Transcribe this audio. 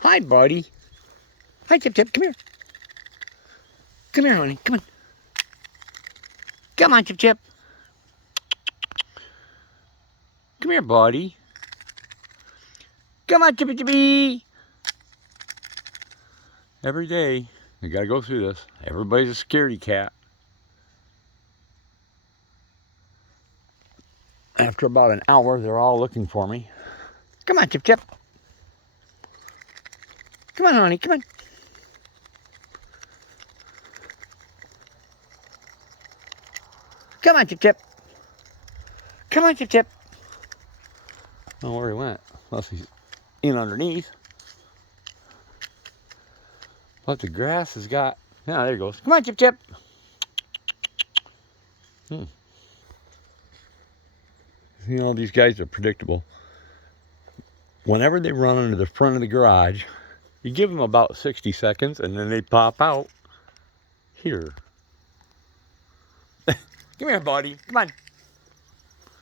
Hi, buddy. Hi, Chip Chip. Come here. Come here, honey. Come on. Come on, Chip Chip. Come here, buddy. Come on, Chippy Chippy. Every day, I gotta go through this. Everybody's a scaredy cat. After about an hour, they're all looking for me. Come on, Chip Chip. Come on, honey. Come on. Come on, Chip Chip. Come on, Chip Chip. I don't know where he went. Unless he's in underneath. But the grass has got... Yeah, there he goes. Come on, Chip Chip. You know, these guys are predictable. Whenever they run into the front of the garage, you give them about 60 seconds and then they pop out here. Come here, buddy. Come on.